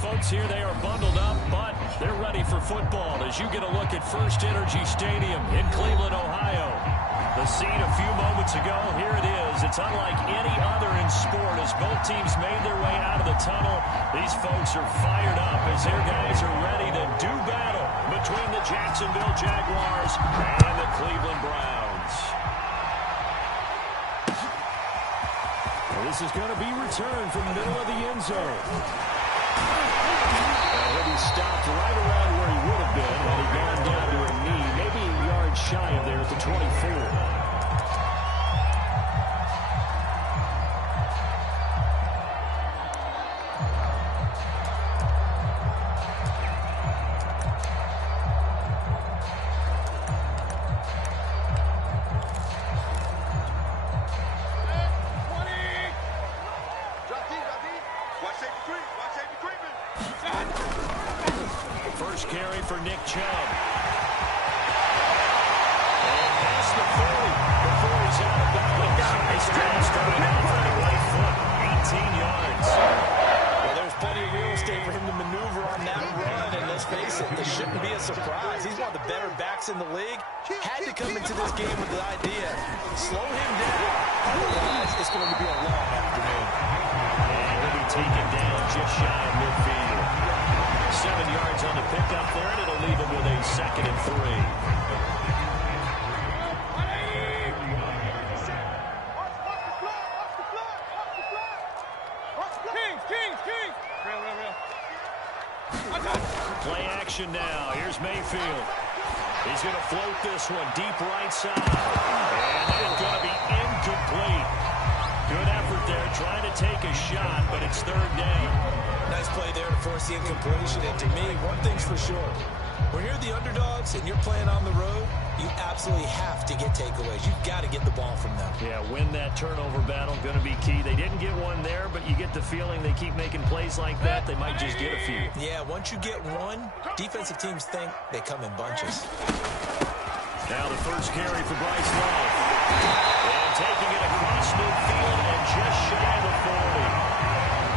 folks here, they are bundled up, but they're ready for football as you get a look at First Energy Stadium in Cleveland, Ohio. The scene a few moments ago, here it is. It's unlike any other in sport as both teams made their way out of the tunnel. These folks are fired up as their guys are ready to do battle between the Jacksonville Jaguars and the Cleveland Browns. This is going to be returned from the middle of the end zone. He'll be stopped right around where he would have been had he gone down to a knee, maybe a yard shy of there at the 24. In the league, had to come into this game with the idea, slow him down, otherwise it's going to be a long afternoon. And he'll be taken down just shy of midfield. 7 yards on the pickup there, and it'll leave him with a 2nd and 3. Play action now. Here's Mayfield. He's going to float this one deep right side. And it's going to be incomplete. Good effort there trying to take a shot, but it's 3rd down. Nice play there to force the incompletion. And to me, one thing's for sure. When you're the underdogs and you're playing on the road, you absolutely have to get takeaways. You've got to get the ball from them. Yeah, win that turnover battle, going to be key. They didn't get one there, but you get the feeling they keep making plays like that, they might just get a few. Yeah, once you get one, defensive teams think they come in bunches. Now the first carry for Bryce Love. And taking it across midfield and just shy of the 40.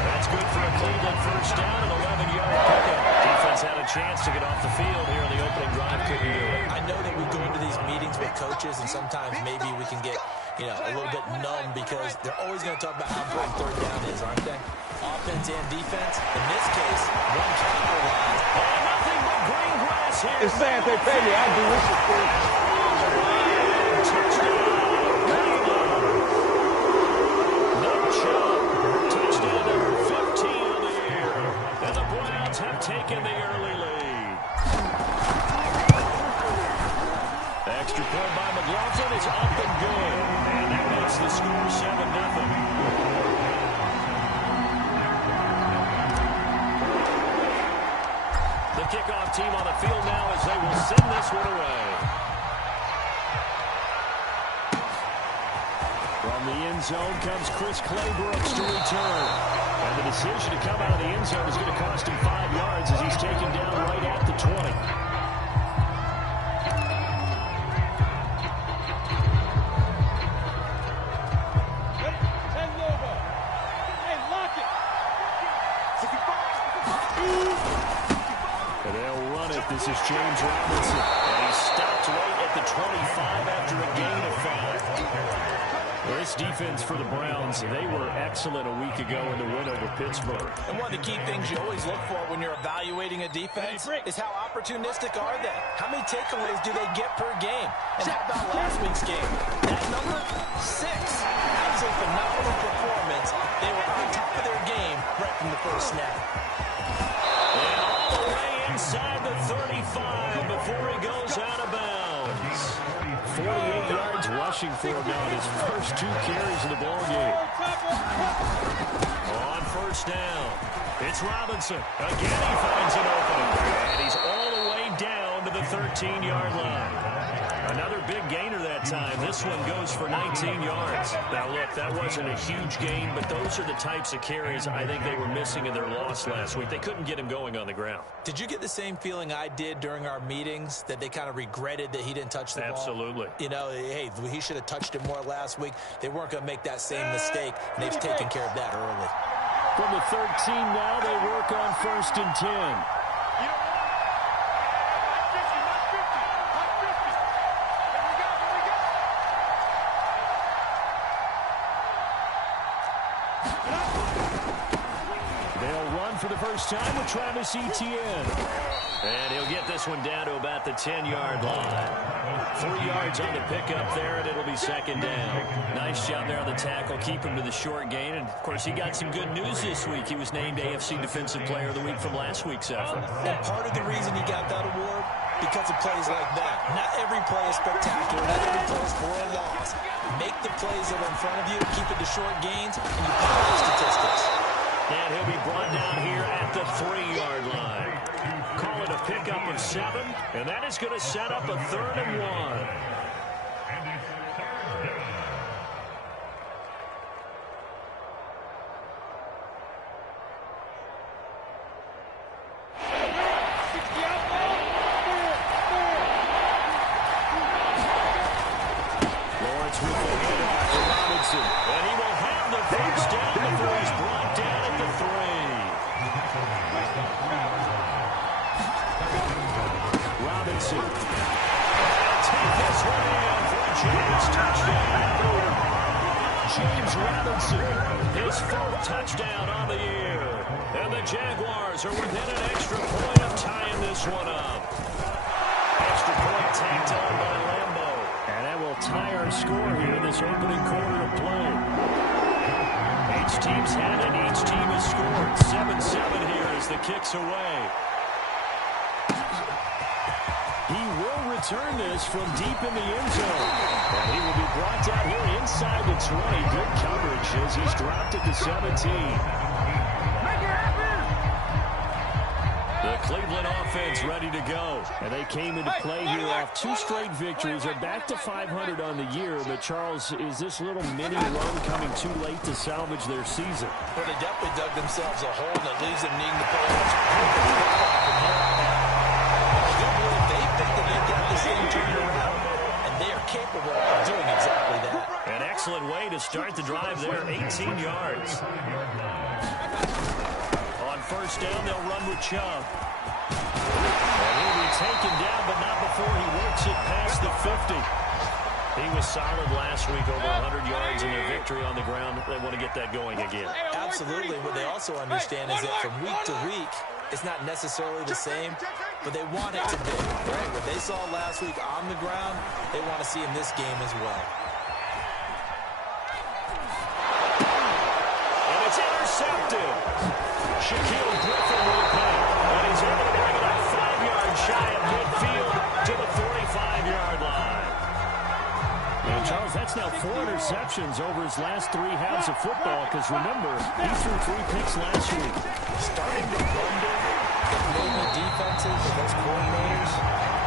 That's good for a Cleveland first down and 11-yard pickup. Defense had a chance to get off the field here in the opening drive. Couldn't do it. I know that we go into these meetings with coaches, and sometimes maybe we can get, a little bit numb because they're always going to talk about how important 3rd down is, aren't they? Offense and defense. In this case, one capitalized. And nothing but green grass here. It's saying if they pay me, I'll do this for you. Have taken the early lead. Extra point by McLaughlin is up and good. And that makes the score 7-0. The kickoff team on the field now as they will send this one away. From the end zone comes Chris Claybrooks to return. And the decision to come out of the end zone is going to cost him 5 yards as he's taken down right at the 20. And they'll run it. This is James Robinson. And he's stopped right at the 25 after a gain of 5. This defense for the Browns, they were excellent a week ago in the win over Pittsburgh. And one of the key things you always look for when you're evaluating a defense is how opportunistic are they? How many takeaways do they get per game? And how about last week's game? That number, 6. Absolutely phenomenal performance. They were on top of their game right from the first snap. And all the way inside the 35 before he goes out of bounds. 48 yards rushing for him now in his first 2 carries of the ball game. On first down, it's Robinson. Again, he finds an opening. And he's all the way down to the 13-yard line. Another big gainer that time. This one goes for 19 yards. Now, look, that wasn't a huge gain, but those are the types of carries I think they were missing in their loss last week. They couldn't get him going on the ground. Did you get the same feeling I did during our meetings, that they kind of regretted that he didn't touch the ball? Absolutely. You know, hey, he should have touched it more last week. They weren't going to make that same mistake, and they've taken care of that early. From the 13 now, they work on 1st and 10. They'll run for the first time with Travis Etienne. And he'll get this one down to about the 10-yard line. 3 yards on the pickup there, and it'll be 2nd down. Nice job there on the tackle. Keep him to the short gain. And, of course, he got some good news this week. He was named AFC Defensive Player of the Week from last week's effort. And part of the reason he got that award, because of plays like that. Not every play is spectacular. Not every play is for a loss. Make the plays that are in front of you, keep it to short gains, and you pile up statistics. And he'll be brought down here at the 3-yard line. Call it a pickup of 7, and that is going to set up a 3rd and 1. Lawrence with the handoff to Robinson, and he will have the first down before he's brought down at the 3. Robinson. Take this one in for a Jags touchdown. James Robinson, his 4th touchdown on the year. And the Jaguars are within an extra point of tying this one up. Extra point tacked on by Lambo. And that will tie our score here in this opening quarter of play. Each team's had it. Each team has scored. 7-7 here as the kick's away. He will return this from deep in the end zone. And he will be brought down here inside the 20. Good coverage as he's dropped at the 17. The Cleveland offense ready to go. And they came into play here off 2 straight victories. They're back to 500 on the year. But, Charles, is this little mini run coming too late to salvage their season? Well, they definitely dug themselves a hole that leaves them needing to play much. They think that they've got this thing turned around, and they are capable of doing exactly that. An excellent way to start the drive there, 18 yards. On 1st down, they'll run with Chubb. And he'll be taken down, but not before he works it past the 50. He was solid last week, over 100 yards in their victory on the ground. They want to get that going again. Absolutely. What they also understand is that from week to week, it's not necessarily the same, but they want it to be, right? What they saw last week on the ground, they want to see in this game as well. And it's intercepted. Shaquille Griffin with a pick, and he's able to bring it up 5 yards shy of midfield to the 45-yard line. And Charles, that's now 4 interceptions over his last 3 halves of football, because remember, he threw 3 picks last week. Starting to wonder if maybe defenses or those coordinators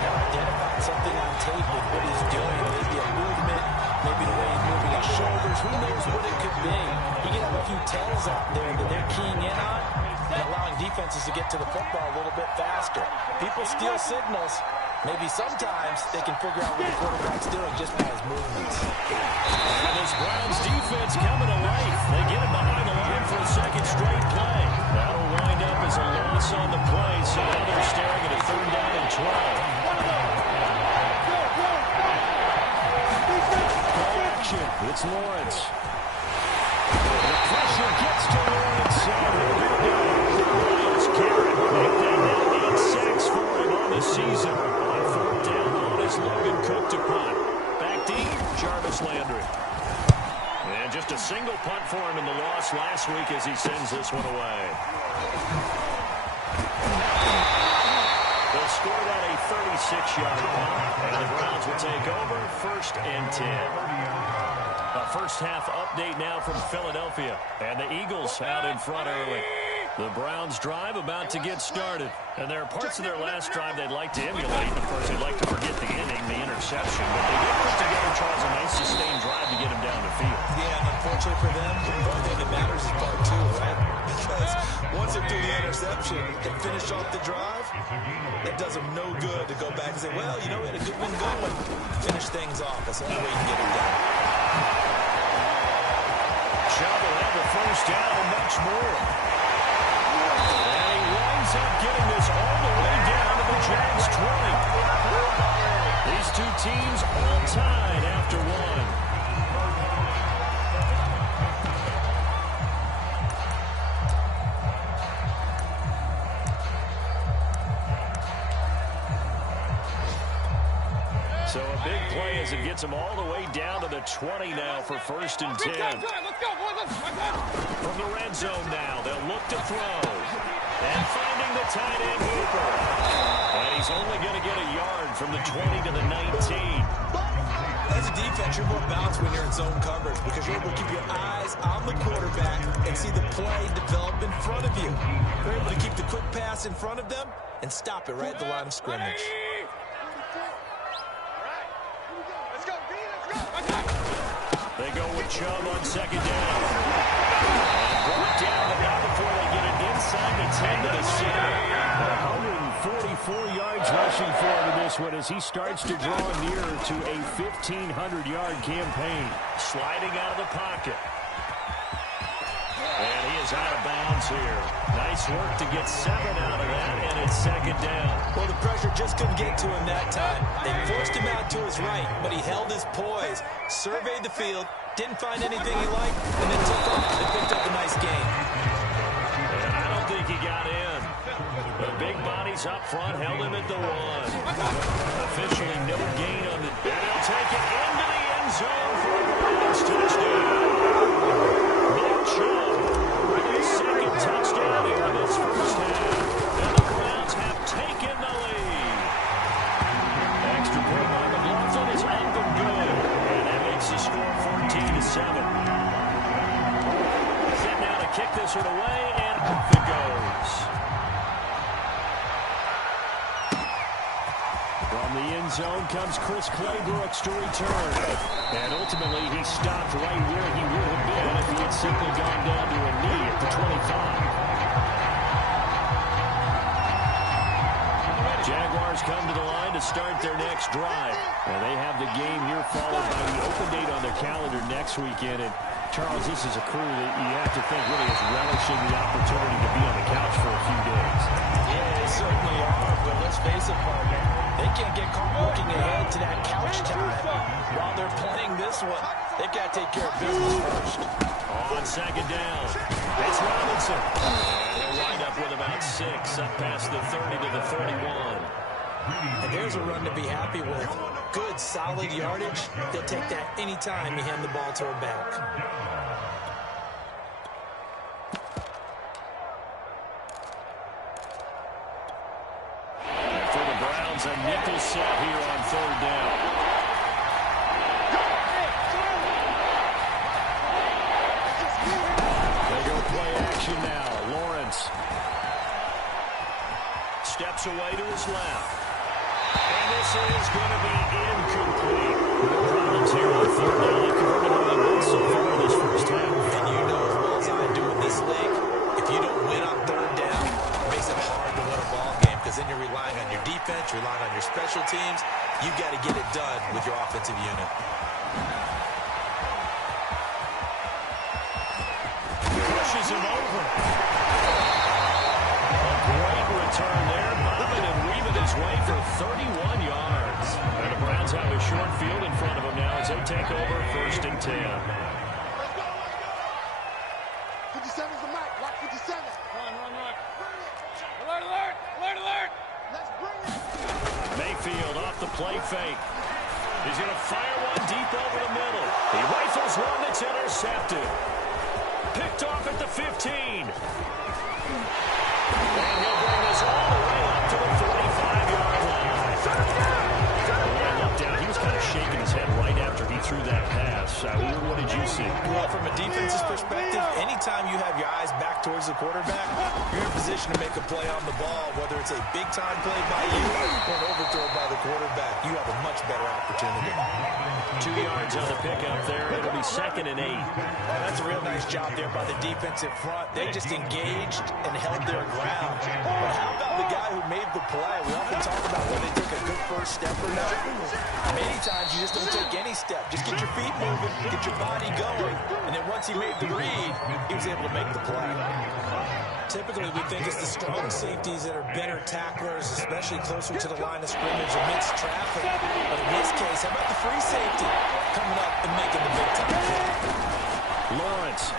have identified something on tape with what he's doing. Maybe a movement, maybe the way he's moving his shoulders. Who knows what it could be? He can have a few tells out there that they're keying in on and allowing defenses to get to the football a little bit faster. People steal signals. Maybe sometimes they can figure out what the quarterback's doing just by his movements. And this Browns defense coming to life. They get it behind the line for a 2nd straight play. That'll wind up as a loss on the play, so now they're staring at a 3rd down and 12. Action. It's Lawrence. The pressure gets to Lawrence, and he'll go down. Lions carry. Make that now 8 sacks for him on the season. On 4th down, on is Logan Cook to punt. Back deep, Jarvis Landry. And just a single punt for him in the loss last week as he sends this one away. They'll score that a 36-yard punt, and the Browns will take over 1st and 10. A first half update now from Philadelphia, and the Eagles out in front early. The Browns drive about to get started, and there are parts of their last drive they'd like to emulate. Of course, they'd like to forget the inning, the interception, but they did put together, Charles, a nice sustained drive to get him down the field. Yeah, and unfortunately for them, the only thing that matters is part 2, right? Because once they do the interception and finish off the drive, it does them no good to go back and say, well, you know, we had a good one going. Finish things off. That's the only way you can get it done. Chubb will have a first down and much more. And he winds up getting this all the way down to the Jags 20. These two teams all tied after one. So a big play as it gets them all the way down to the 20 now for 1st and 10. From the red zone now, they'll look to throw. And finding the tight end Hooper. And he's only going to get a yard from the 20 to the 19. As a defense, you're more balanced when you're in zone coverage because you're able to keep your eyes on the quarterback and see the play develop in front of you. You're able to keep the quick pass in front of them and stop it right at the line of scrimmage. They go with Chubb on 2nd down. And brought down, but not before they get it inside the 10 to the 7. 144 yards rushing for him in this one as he starts to draw nearer to a 1,500-yard campaign. Sliding out of the pocket. And he is out of bounds here. Nice work to get 7 out of that, and it's 2nd down. Well, the pressure just couldn't get to him that time. They forced him out to his right, but he held his poise, surveyed the field, didn't find anything he liked, and then took off and picked up a nice gain. And I don't think he got in. The big bodies up front held him at the 1. Officially no gain on the... And he'll take it into the end zone for a Browns touchdown. Nick Chubb with his 2nd touchdown here in this first half. And the Browns have taken the lead. Extra point by McLaughlin is up and good. And that makes the score 14-7. Set now to kick this one away, and off it goes. From the end zone comes Chris Claybrooks to return. And ultimately, he stopped right where he would have been if he had simply gone down to a knee at the 25. Jaguars come to the line to start their next drive. And they have the game here followed by the open date on their calendar next weekend. And Charles, this is a crew that you have to think really is relishing the opportunity to be on the couch for a few days. Yeah, they certainly are, but let's face it, partner. They can't get caught looking ahead to that couch time while they're playing this one. They've got to take care of business first. On 2nd down, it's Robinson. And he'll wind up with about 6, up past the 30 to the 31. And there's a run to be happy with. Good, solid yardage. They'll take that anytime you hand the ball to her back. For the Browns, a nickel set here on 3rd down. They go play action now. Lawrence steps away to his left. And this is going to be incomplete. No problems here on 3rd down. They've converted only once so far in this first half. And you know as well as I do in this league, if you don't win on 3rd down, it makes it hard to win a ball game because then you're relying on your defense, relying on your special teams. You've got to get it done with your offensive unit. Pushes him over. A great return there. Bobbing and weaving his way for 31 yards. And the Browns have a short field in front of them now as they take over 1st and 10. 57's the mic. Lock 57. Run. Alert, alert, alert, alert. Let's bring it. Mayfield off the play fake. He's going to fire one deep over the middle. He rifles one that's intercepted. Picked off at the 15. And he'll bring this all the way up to the 45-yard line. Look down. He was kind of shaking his head right after he threw that pass. What did you see? Well, from a defense's perspective, anytime you have your eyes back towards the quarterback, you're in position to make a play on the ball, whether it's a big-time play by you or an overthrow by the quarterback. You have a much better opportunity. 2 yards on the pickup there. It'll be 2nd and 8. That's a real nice job there by the defensive front. They just engaged and held their ground. But how about the guy who made the play. We often talk about when they take a good first step or not. Many times you just don't take any step. Just get your feet moving, get your body going, and then once he made the read, he was able to make the play. Typically, we think it's the strong safeties that are better tacklers, especially closer to the line of scrimmage amidst traffic. But in this case, how about the free safety coming up and making the big time play? Lawrence.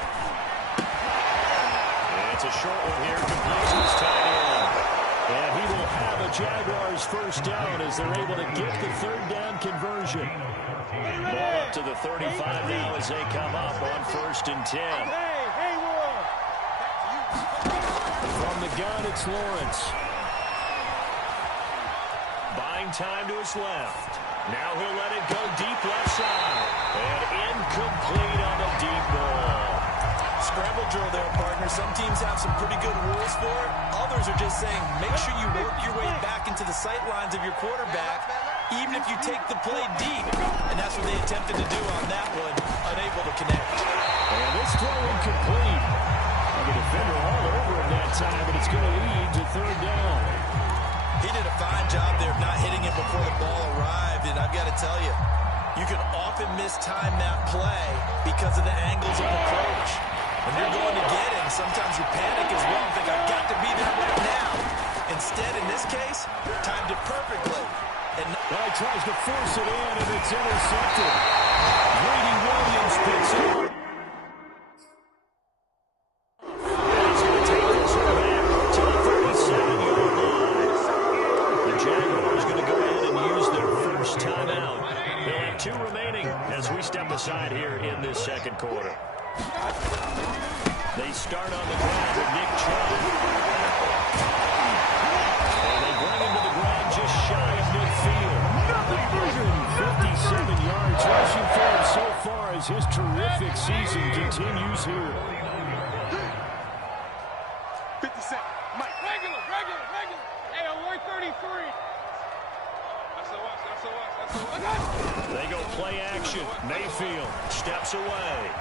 And it's a short one here. Completion is tied in. And he will have a Jaguars first down as they're able to get the third down conversion. Ball up to the 35 now as they come up on 1st and 10. From the gun, it's Lawrence. Buying time to his left. Now he'll let it go deep left side. And incomplete on the deep ball. Scramble drill there, partner. Some teams have some pretty good rules for it. Others are just saying, make sure you work your way back into the sight lines of your quarterback, even if you take the play deep. And that's what they attempted to do on that one, unable to connect. And this throw incomplete. The defender all over him that time, but it's going to lead to third down. He did a fine job there of not hitting it before the ball arrived, and I've got to tell you, you can often mistime that play because of the angles of approach. When you're going to get him, sometimes you panic as well and think, I've got to be there right now. Instead, in this case, timed it perfectly. And now he tries to force it in, and it's intercepted. Grady Williams picks it up. Aside here in this second quarter. They start on the ground with Nick Chubb. And they bring him to the ground just shy of midfield. 157 yards rushing for him so far as his terrific season continues here. 57. Mike. Regular. Hey, alert 33. That's a watch. They go play action. Mayfield steps away.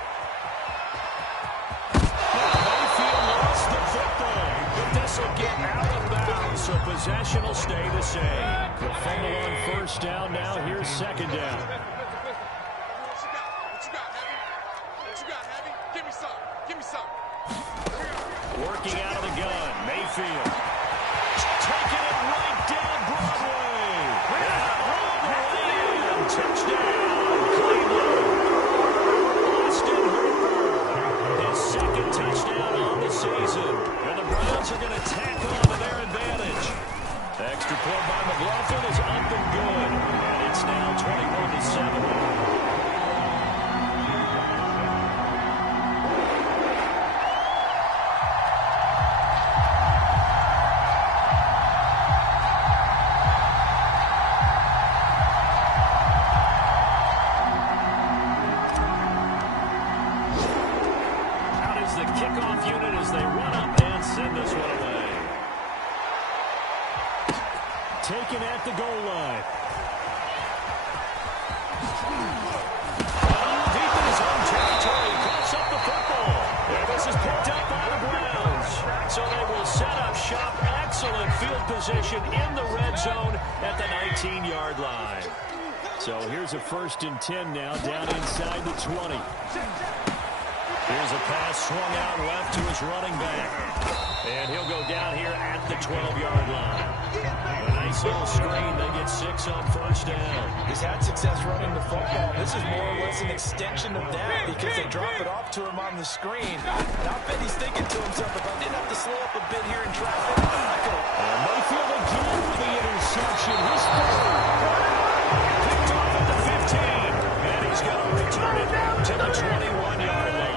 Now Mayfield lost the football, but this will get out of bounds, so possession will stay the same. The fumble on first down now. Here's second down. What you got, Heavy? Give me some. Working out of the gun. Mayfield. Taking it right down Broadway. All the way in. Touchdown, Cleveland. Austin Hooper. His second touchdown on the season. And the Browns are going to tack on to their advantage. Extra point by McLaughlin is up and good. And it's now 21-7. Taken at the goal line. Deep in his own territory, cuts up the football. And this is picked up by the Browns. So they will set up shop. Excellent field position in the red zone at the 19-yard line. So here's a 1st and 10 now, down inside the 20. Here's a pass swung out left to his running back. And he'll go down here at the 12-yard line. A nice little screen. They get 6 on first down. He's had success running the football. This is more or less an extension of that because they drop it off to him on the screen. And I bet he's thinking to himself, if I didn't have to slow up a bit here in traffic, I could have... And Mayfield again with the interception. His third. Picked off at the 15. And he's going to return it to the 21-yard line.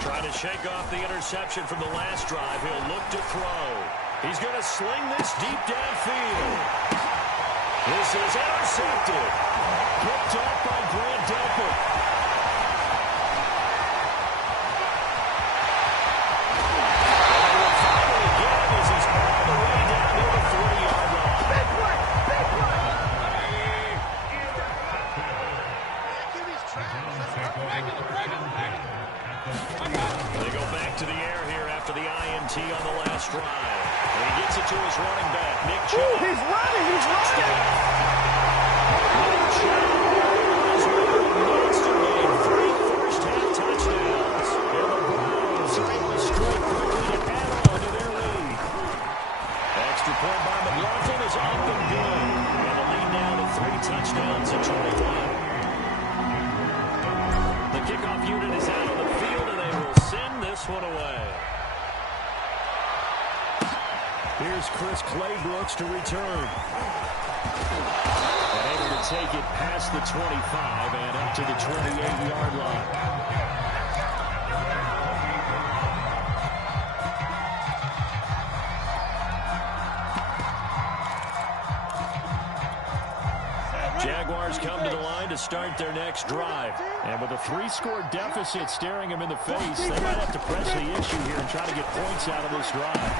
Trying to shake off the interception from the last drive. He'll look to throw. He's going to sling this deep downfield. This is intercepted. Picked up by Grant Delpit. And he will finally get it as he's all the way down to the 40-yard line. Big play! Give these trash. PAT on the last drive. And he gets it to his running back, Nick Chubb. He's running. He's running. Nick Chubb is with a monster game. 3 first-half touchdowns. And the Browns are able to strike quickly to add on to their lead. Extra point by McLaughlin is up and good. And the lead now to 3 touchdowns at 21. The kickoff unit is out on the field, and they will send this one away. Here's Chris Claybrooks to return. And able to take it past the 25 and up to the 28-yard line. Jaguars come to the line to start their next drive. And with a 3-score deficit staring them in the face, they might have to press the issue here and try to get points out of this drive.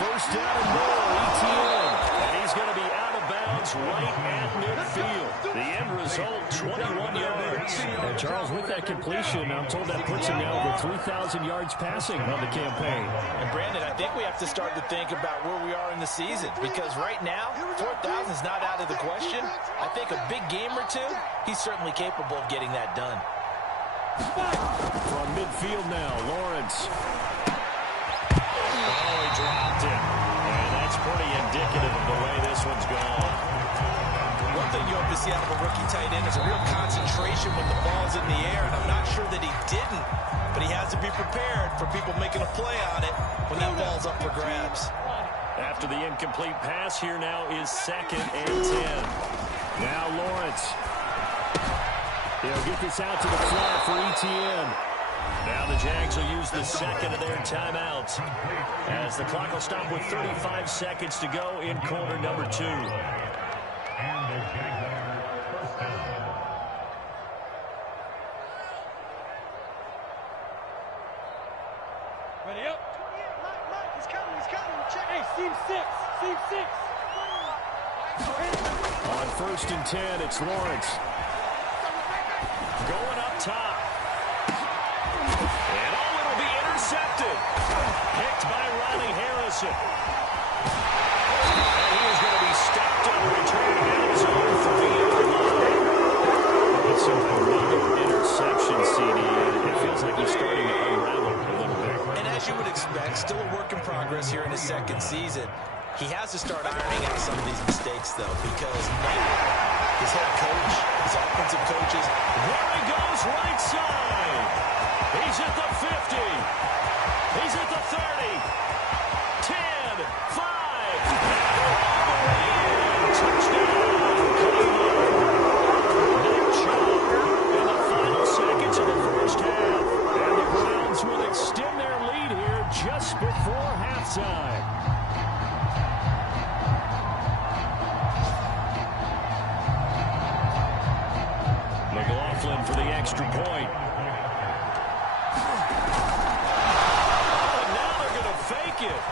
First down and more, ETN. And he's going to be out of bounds right at midfield. The end result, 21 yards. And Charles, with that completion, I'm told that puts him now over 3,000 yards passing on the campaign. And Brandon, I think we have to start to think about where we are in the season, because right now, 4,000 is not out of the question. I think a big game or two, he's certainly capable of getting that done. From midfield now, Lawrence. Oh, he dropped it. And that's pretty indicative of the way this one's gone. One thing you hope to see out of a rookie tight end is a real concentration when the ball's in the air, and I'm not sure that he didn't, but he has to be prepared for people making a play on it when that ball's up for grabs. After the incomplete pass, here now is 2nd and 10. Now Lawrence. They'll get this out to the flat for ETN. Now the Jags will use the second of their timeouts as the clock will stop with 35 seconds to go in quarter number 2. Ready up. Mike, he's coming. Check. Hey, seam 6. On 1st and 10, it's Lawrence. Going up top. And it'll be intercepted. Picked by Ronnie Harrison. And he is going to be stopped on the return out of zone 3-yard line. It's another interception, CD. It feels like he's starting to unravel a little bit. And as you would expect, still a work in progress here in his 2nd season. He has to start ironing out some of these mistakes, though, because his head coach, his offensive coaches. There he goes, right side. He's at the 50. He's at the 30. 10, 5. Touchdown. Nick Chubb in the final seconds of the first half. And the Browns will extend their lead here just before halftime. McLaughlin for the extra point. And now they're going to fake it.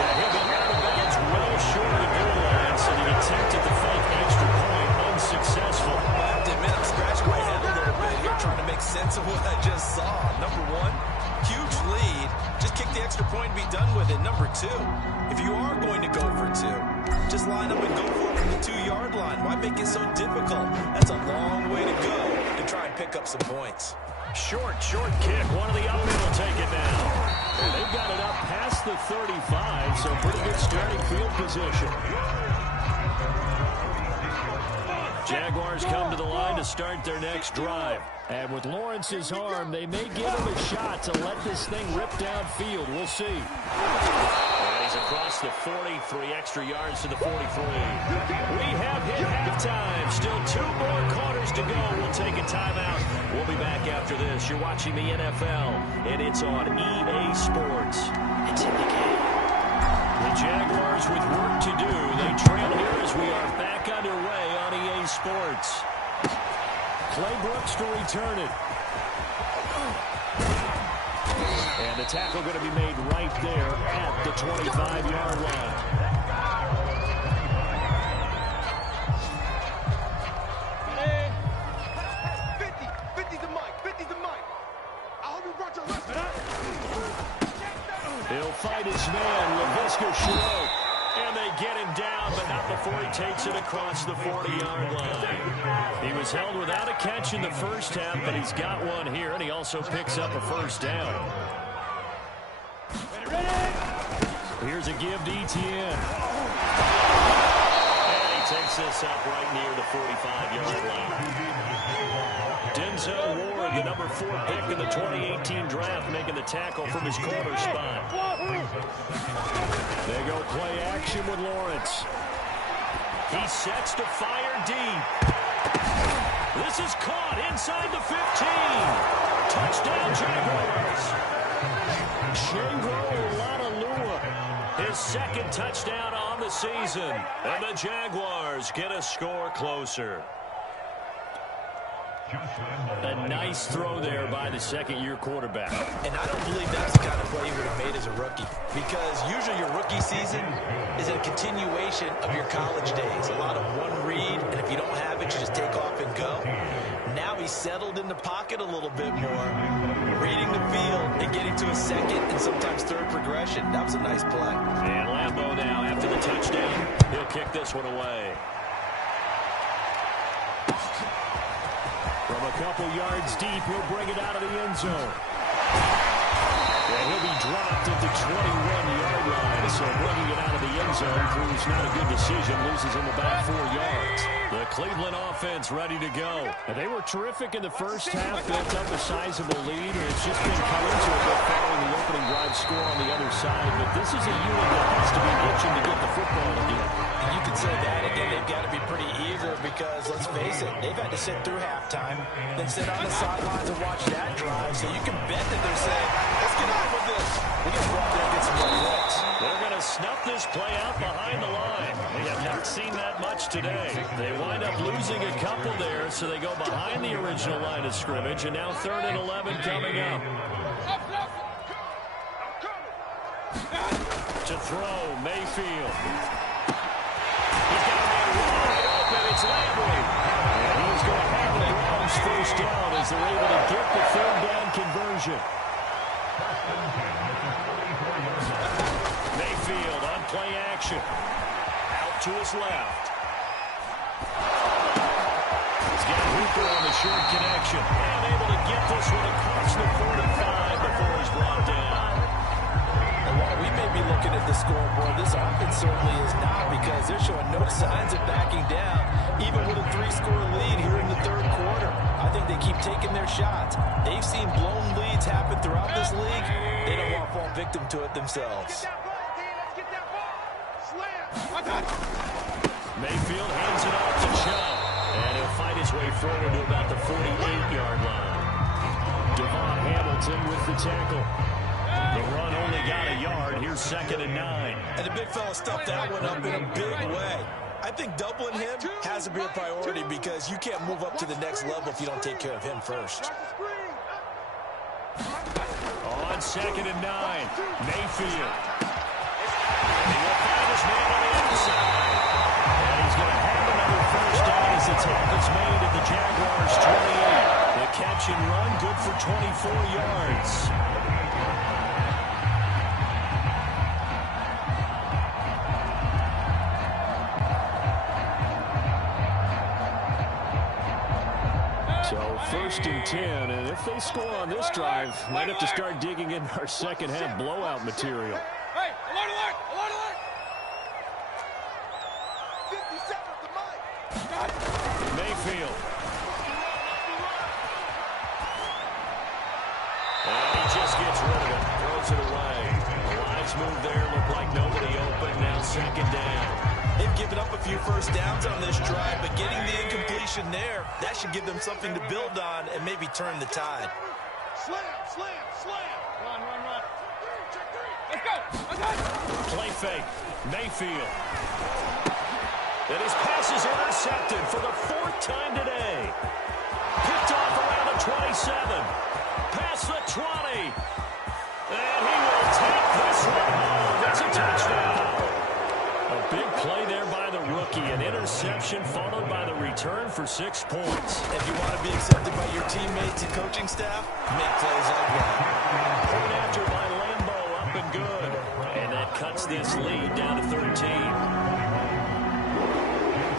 Yeah, he'll be out of bounds well short of the goal line, so the attempt at the fake extra point unsuccessful. I have to admit, I'm scratching my head a little bit here trying to make sense of what I just saw. Number 1, huge lead. Just kick the extra point and be done with it. Number 2, if you are going to go for 2, just line up and go for it from the 2-yard line. Why make it so difficult? That's a long way to go to try and pick up some points. Short kick. One of the up men will take it now. And they've got it up past the 35, so pretty good starting field position. Jaguars come to the line to start their next drive. And with Lawrence's arm, they may give him a shot to let this thing rip downfield. We'll see. And he's across the 40, 3 extra yards to the 43. We have hit halftime. Still 2 more quarters to go. We'll take a timeout. We'll be back after this. You're watching the NFL, and it's on EA Sports. It's in the game. The Jaguars with work to do. They trail here as we are back underway on EA Sports. Claybrooks to return it. And the tackle going to be made right there at the 25-yard line. Hey, 50 the mic. I hope you brought your left. find his man, LaVisca Chenault. And they get him down, but not before he takes it across the 40-yard line. He was held without a catch in the first half, but he's got one here, and he also picks up a first down. Here's a give to Etienne. And he takes this up right near the 45-yard line. Denzel Ward, the number 4 pick in the 2018 draft, making the tackle from his corner spot. They go play action with Lawrence. He sets to fire deep. This is caught inside the 15. Touchdown, Jaguars. Shango Latalua, his second touchdown on the season. And the Jaguars get a score closer. A nice throw there by the second-year quarterback. And I don't believe that's the kind of play he would have made as a rookie, because usually your rookie season is a continuation of your college days. A lot of one read, and if you don't have it, you just take off and go. Now he's settled in the pocket a little bit more, reading the field and getting to a second and sometimes third progression. That was a nice play. And Lambeau now, after the touchdown, he'll kick this one away. From a couple yards deep, he'll bring it out of the end zone. And he'll be dropped at the 21-yard line. So bringing it out of the end zone proves not a good decision. Loses him about 4 yards. The Cleveland offense ready to go. And they were terrific in the first half. Built up a sizable lead. And it's just been coming to a bit following the opening drive score on the other side. But this is a unit that has to be itching to get the football again. And you could say that again. They've got to be pretty eager because, let's face it, they've had to sit through halftime, then sit on the sidelines and watch that drive. So you can bet that they're saying, let's get on with this. We got to go out there and get some more points. They're going to snuff this play out behind the line. They have not seen that much today. They wind up losing a couple there, so they go behind the original line of scrimmage, and now 3rd and 11 coming up. To throw, Mayfield. He's got a man wide open. It's Landry. And he's going to have the Browns first down as they're able to get the 3rd down conversion. Mayfield on play action. Out to his left. He's got Hooper on the short connection. And able to get this one across the 45 before he's brought down. And while we may be looking at the scoreboard, this offense certainly is not, because they're showing no signs of backing down, even with a 3-score lead here in the 3rd quarter. I think they keep taking their shots. They've seen blown leads happen throughout this league. They don't want to fall victim to it themselves. Mayfield hands it off to Chubb. And he'll fight his way forward to about the 48-yard line. Devon Hamilton with the tackle. The run only got a yard. Here's 2nd and 9. And the big fella stuffed that one up in a big way. I think doubling him has to be a priority, because you can't move up to the next level if you don't take care of him first. On 2nd and 9, Mayfield. He will find his man on the outside. And he's going to have another first down as the tackle is made at the Jaguars' 28. The catch and run good for 24 yards. So 1st and 10, and if they score on this drive, might have to start digging in our second half blowout material. Hey, alert, alert, alert, alert! 57 to Mike. Mayfield. And he just gets rid of it, throws it away. The lines move there, look like nobody open, now 2nd down. They've given up a few first downs on this drive, but getting the incompletion there, that should give them something to build on and maybe turn the tide. Slam, slam, slam. Run, run, run. Let's go. Let's go. Play fake. Mayfield. And his pass is intercepted for the 4th time today. Picked off around the 27. Past the 20. And he will take this one home. It's a touchdown. A big play there by the rookie. An interception followed by the return for 6 points. If you want to be accepted by your teammates and coaching staff, make plays like that. Point after by Lambeau, up and good. this lead down to 13.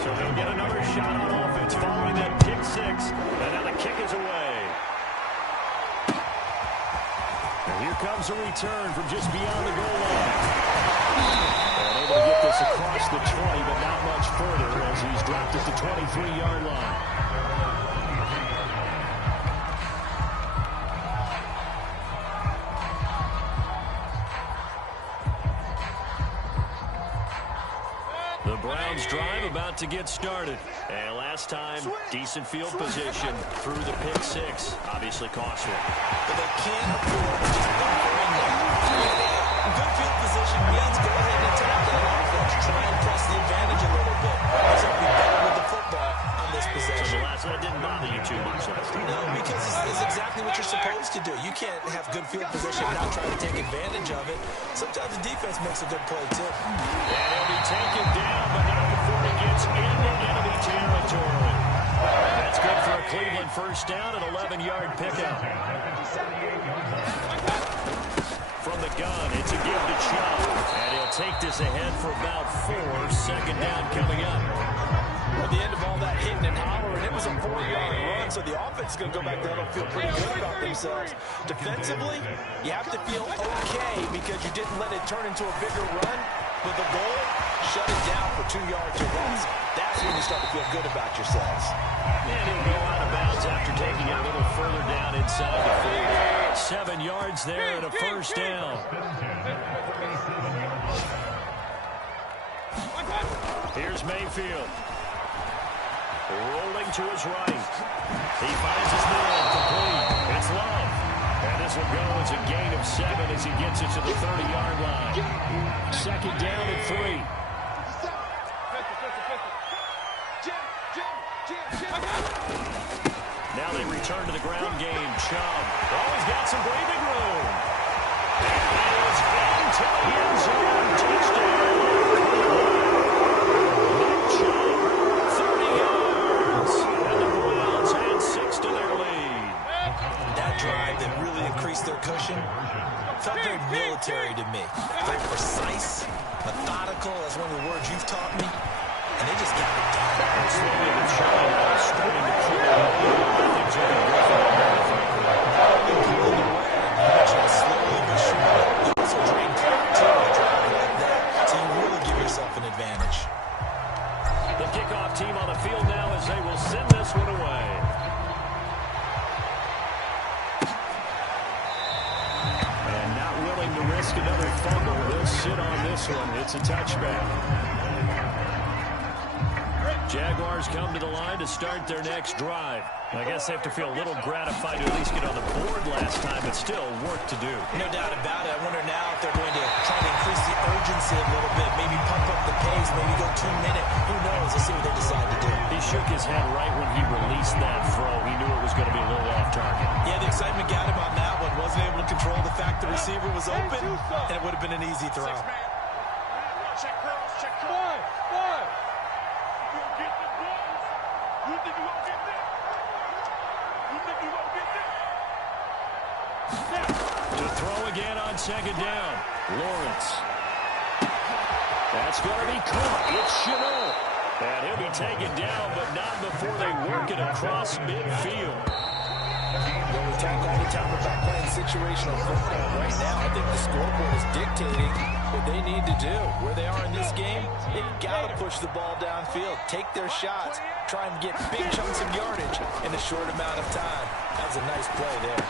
So they'll get another shot on offense following that pick six. And now the kick is away. And here comes a return from just beyond the goal line. And able to get this across the 20, but not much further as he's dropped at the 23-yard line. The Browns drive about to get started. And last time, decent field position through the pick six. Obviously costly. But they can't afford to just bunker in there. Good field position means go ahead and attack that offense. Try and press the advantage a little bit. Let's hope we better with the football on this possession. That didn't bother you too much last time. No, because it's exactly what you're supposed to do. You can't have good field position and not try to take advantage of it. Sometimes the defense makes a good play, too. And he'll be taken down, but not before he gets into enemy territory. That's good for a Cleveland first down, an 11-yard pickup. From the gun, it's a give to Chubb. And he'll take this ahead for about 4. Second down coming up. At the end of all that hitting and hollering, it was a 4-yard run, so the offense is going to go back there and feel pretty good about themselves. Defensively, you have to feel okay because you didn't let it turn into a bigger run, but the goal, shut it down for 2 yards or less. That's when you start to feel good about yourselves. And he'll go out of bounds after taking it a little further down inside the 40. 7 yards there and a first down. Here's Mayfield. Rolling to his right. He finds his man complete. It's Love. And this will go as a gain of 7 as he gets it to the 30-yard line. Second down and 3. Now they return to the ground game. Chubb. Oh, he's got some breathing room. And he is into the end zone. Touchdown. Chubb, 30 yards. And the Browns add 6 to their lead. That drive that really increased their cushion felt very military to me. Very precise, methodical, that's one of the words you've taught me. And they just got it done. Slowly but surely starting to clear up. Things are going to go for Pulling away, just slowly but surely. You also drain clock too on a drive like that, so you really give yourself an advantage. The kickoff team on the field now as they will send this one away. And not willing to risk another fumble. They'll sit on this one. It's a touchback. Jaguars come to the line to start their next drive. I guess they have to feel a little gratified to at least get on the board last time, but still work to do. No doubt about it. I wonder now if they're going to try to increase the urgency a little bit, maybe pump up the pace, maybe go 2-minute. Who knows? Let's see what they decide to do. He shook his head right when he released that throw. He knew it was going to be a little off target. Yeah, the excitement got him on that one. Wasn't able to control the fact the receiver was open, and it would have been an easy throw. Check curls, check curls. Five. You gonna get this, boys? You think you gonna get this? You think you gonna get this? To throw again on second down. Lawrence. That's going to be caught. It's Chenault. And he'll be taken down, but not before they work it across midfield. When we talk all the time about playing situational football right now, I think the scoreboard is dictating what they need to do. Where they are in this game, they've got to push the ball downfield, take their shots, try and get big chunks of yardage in a short amount of time. That was a nice play there.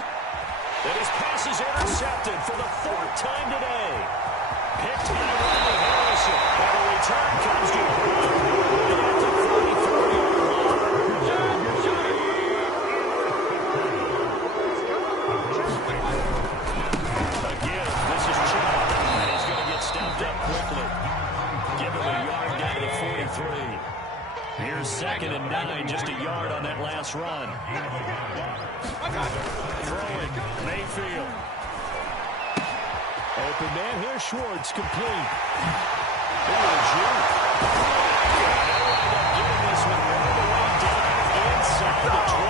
And his pass is intercepted for the 4th time today. Picked by Ronnie Harrison. And the return comes to Brown at the 44-yard line. Again, this is Chubb. And he's going to get stopped up quickly. Give him a yard down to the 43. Here's 2nd and 9, just a yard on that last run. Throwing, Mayfield. Open man here, Schwartz, complete. Getting this one all the way down inside the 20.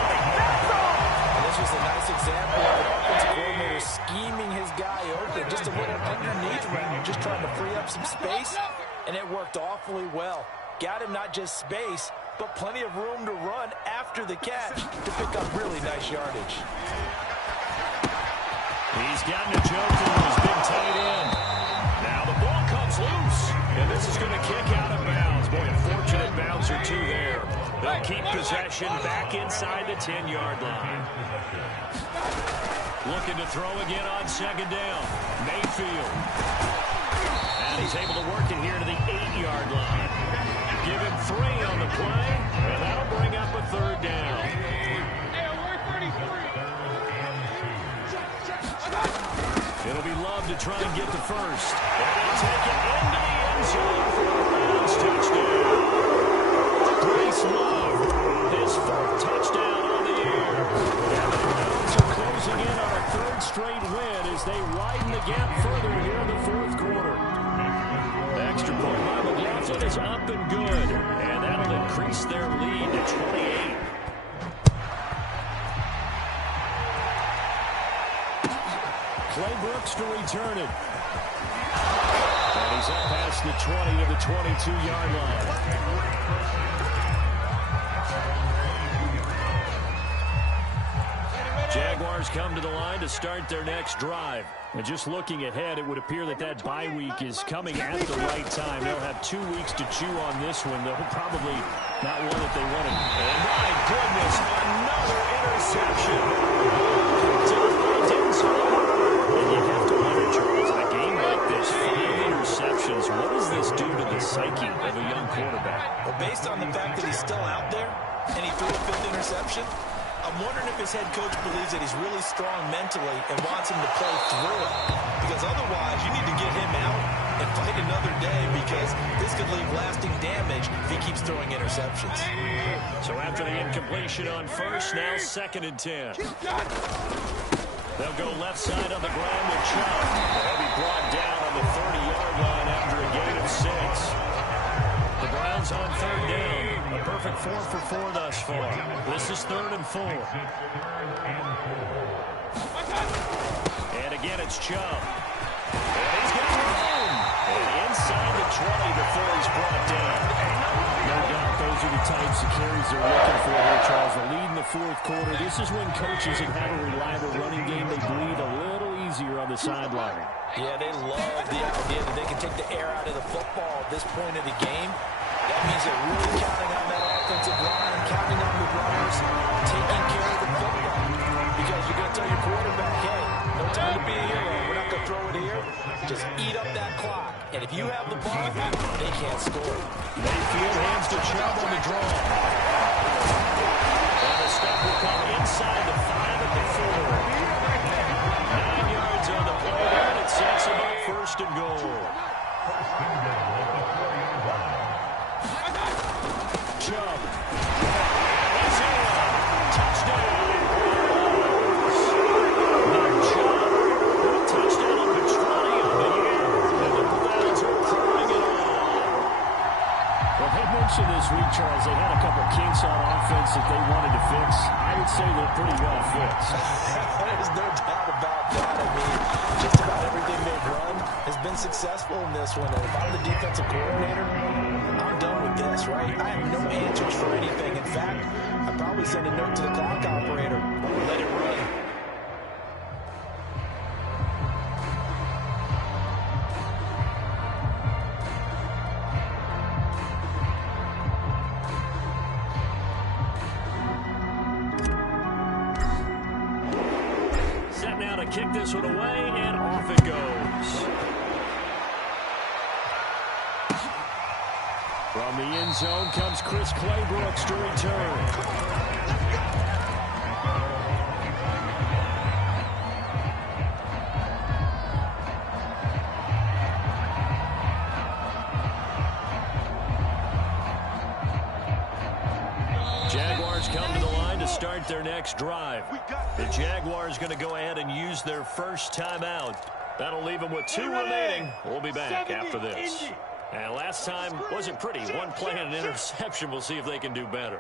And this was a nice example of an offensive coordinator scheming his guy open. Just a little underneath route, just trying to free up some space, and it worked awfully well. Got him not just space, but plenty of room to run after the catch to pick up really nice yardage. He's gotten a joke into his big tight end. Now the ball comes loose, and this is going to kick out of bounds. Boy, a fortunate bounce or two there. They'll keep possession back inside the 10-yard line. Looking to throw again on second down. Mayfield. And he's able to work it here to the 8-yard line. Give him 3 on the play, and that'll bring up a third down. It'll be Love to try and get the first. And they'll take it into the end zone for a Browns touchdown. Bryce Love, his 4th touchdown on the year. And the Browns are closing in on a 3rd straight win as they widen the gap further here in the 4th quarter. The extra point by McLaughlin is up and good. And that'll increase their lead to 28. Clay Brooks to return it. And he's up past the 20 to the 22-yard line. Jaguars come to the line to start their next drive. And just looking ahead, it would appear that that bye week is coming at the right time. They'll have 2 weeks to chew on this one. They'll probably not one that they wanted. And my goodness, another interception. Didn't score. And you have to wonder, Charles, in a game like this, 5 interceptions, what does this do to the psyche of a young quarterback? Well, based on the fact that he's still out there and he threw a 5th interception, I'm wondering if his head coach believes that he's really strong mentally and wants him to play through it. Because otherwise, you need to get him out and fight another day, because this could leave lasting damage if he keeps throwing interceptions. So after the incompletion on first, now 2nd and 10. They'll go left side on the ground with Chubb. They'll be brought down on the 30-yard line after a gain of 6. The Browns on 3rd down. A perfect 4 for 4 thus far. This is 3rd and 4. And again, it's Chubb. And he's got room. And inside the 20 before he's brought down. No doubt those are the types of carries they're looking for here, Charles. The lead in the 4th quarter. This is when coaches that have a reliable running game, they breathe a little easier on the sideline. Yeah, they love the idea that they can take the air out of the football at this point of the game. That means they're really counting on that offensive line, counting on the runners, taking care of the football. Because you're going to tell your quarterback, hey, no time to be a hero. We're not going to throw it here. Just eat up that clock. And if you have the ball, they can't score. Mayfield hands to Chubb on the draw. And the stop will come inside the 5 at the 4. 9 yards on the play there, and it sets him up 1st and goal. Chubb. He's in. Touchdown. Nick Chubb. A touchdown on the 20 of the year. And the Browns are proving it all. Well, they mentioned this week, Charles, they had a couple kinks on offense that they wanted to fix. I would say they're pretty well fixed. There's no doubt about that. I mean, just about everything they've run has been successful in this one. And if I'm the defensive coordinator, I'm done with this, right? I have no answers for anything. In fact, I'd probably send a note to the clock operator. Let it run. Set now to kick this one away, and off it goes. From the end zone comes Chris Claybrooks to return. Jaguars come to the line to start their next drive. The Jaguars going to go ahead and use their first timeout. That'll leave them with 2 remaining. We'll be back after this. And last time wasn't pretty. 1 play and an interception. We'll see if they can do better.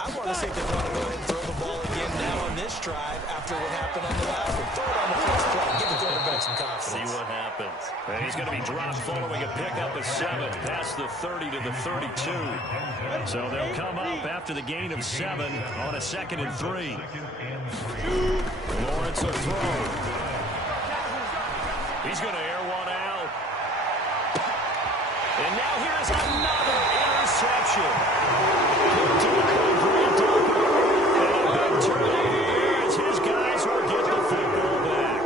I want to see if they want to go ahead and throw the ball again now on this drive after what happened on the last one. Throw it on the first play. Give the quarterback some confidence. See what happens. And he's going to be dropped following a pickup of 7 past the 30 to the 32. So they'll come up after the gain of 7 on a 2nd and 3. Lawrence will throw. He's going to air one out. And now here's another interception. And a big turnover there as his guys will get the football back.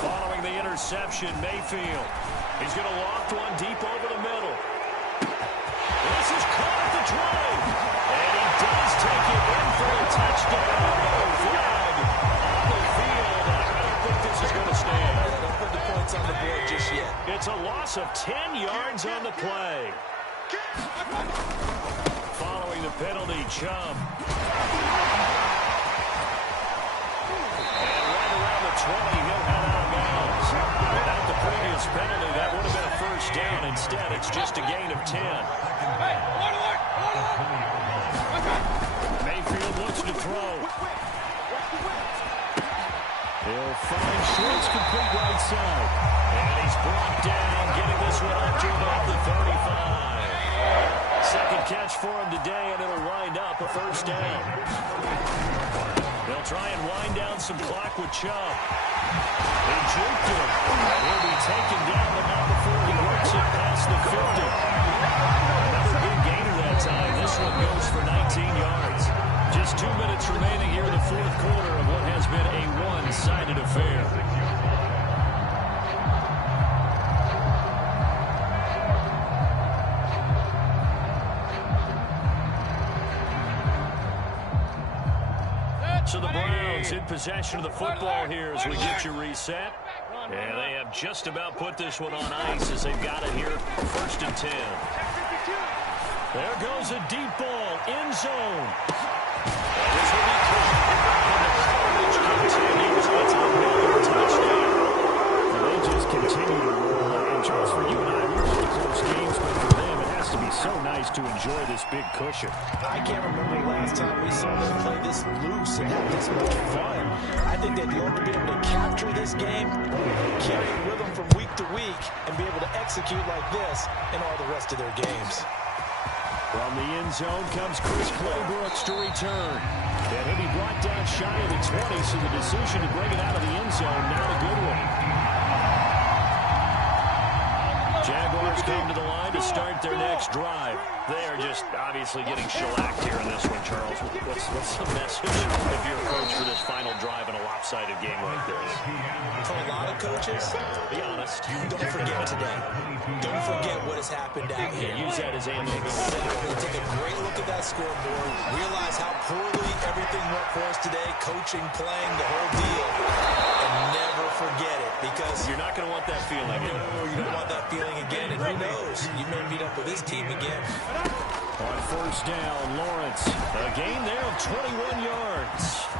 Following the interception, Mayfield. He's going to loft one deep over the middle. This is caught at the 20. And he does take it in for a touchdown. No flag on the field. I don't think this is going to stand. Don't put the points on the board just yet. It's a loss of 10 yards on the play. Following the penalty, Chubb. And right around the 20, he'll head out of bounds. Without the previous penalty, that would have been a first down. Instead, it's just a gain of 10. Mayfield looks to throw. He'll find Schwartz complete right side. And he's brought down, getting this one up to about the 35. Second catch for him today, and it'll wind up a first down. They'll try and wind down some clock with Chubb. They juked him. He'll be taken down, but not before he works it past the 50. Another big gainer that time. This one goes for 19 yards. Just 2 minutes remaining here in the fourth quarter of what has been a one-sided affair. So the Browns in possession of the football here as we get you reset. And they have just about put this one on ice as they've got it here, 1st and 10. There goes a deep ball, end zone. And this will be caught. And the coverage continues. It's another touchdown. And they just continue to roll. And Charles, for you and I, we're just close games, but for them, it has to be so nice to enjoy this big cushion. I can't remember the last time we saw them play this loose and have this much fun. I think they'd love to be able to capture this game, carry it with them from week to week, and be able to execute like this in all the rest of their games. From the end zone comes Chris Claybrooks to return. And he'll be brought down shy of the 20, so the decision to bring it out of the end zone, not a good one. Jaguars come to the line to start their next drive. They are just obviously getting shellacked here in this one, Charles. What's the message of your approach for this final drive in a lopsided game like this? For a lot of coaches, Be honest. don't forget today. Don't forget what has happened out here. Use that as ammo. Take a great look at that scoreboard. Realize how poorly everything went for us today. Coaching, playing, the whole deal. And never forget it, because You're not going to want that feeling. you don't want that feeling again. And who knows? You may meet up with this team again. On first down, Lawrence. A gain there of 21 yards.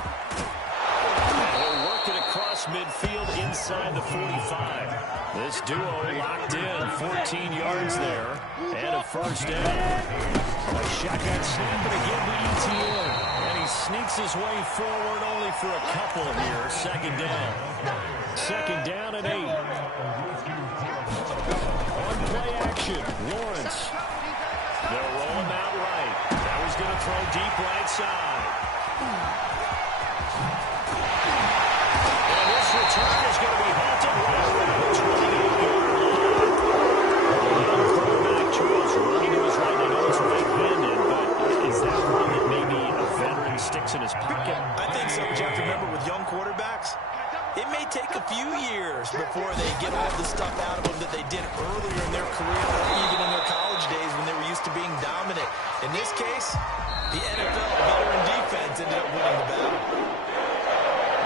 He'll work it across midfield inside the 45. This duo locked in, 14 yards there, and a first down. A shotgun snap, and again to ETN. And he sneaks his way forward only for a couple here. Second down. Second down and 8. On play action, Lawrence. They'll roll him out right. Now he's going to throw deep right side. And this return is going to be halted right around the 28-yard line. The quarterback, Charles, running to his right. I know it's right-handed, but is that one that maybe a veteran sticks in his pocket? I think so, Jeff. Remember, with young quarterbacks, it may take a few years before they get all the stuff out of them that they did earlier in their career or even in their college days when they were used to being dominant. In this case, the NFL veteran defense ended up winning the battle.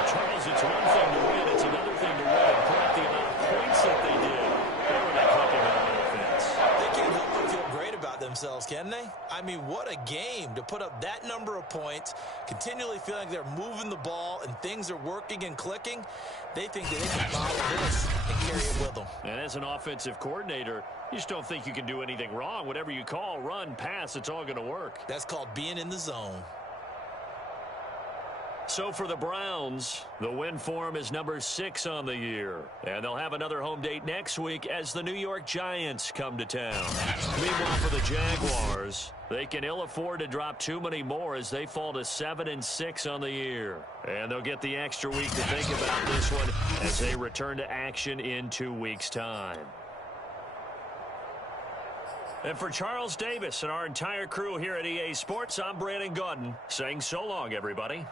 Charles, it's one thing to win. It's another thing to win. Put up the amount of points that they did. They were not clicking on offense. They can't help but feel great about themselves themselves, can they? I mean, what a game to put up that number of points, continually feeling like they're moving the ball and things are working and clicking. They think that they can follow this and carry it with them. And as an offensive coordinator, you just don't think you can do anything wrong. Whatever you call, run, pass, it's all going to work. That's called being in the zone. So for the Browns, the win form is number 6 on the year. And they'll have another home date next week as the New York Giants come to town. Meanwhile, for the Jaguars, they can ill afford to drop too many more as they fall to 7-6 on the year. And they'll get the extra week to think about this one as they return to action in 2 weeks' time. And for Charles Davis and our entire crew here at EA Sports, I'm Brandon Gaudin saying so long, everybody.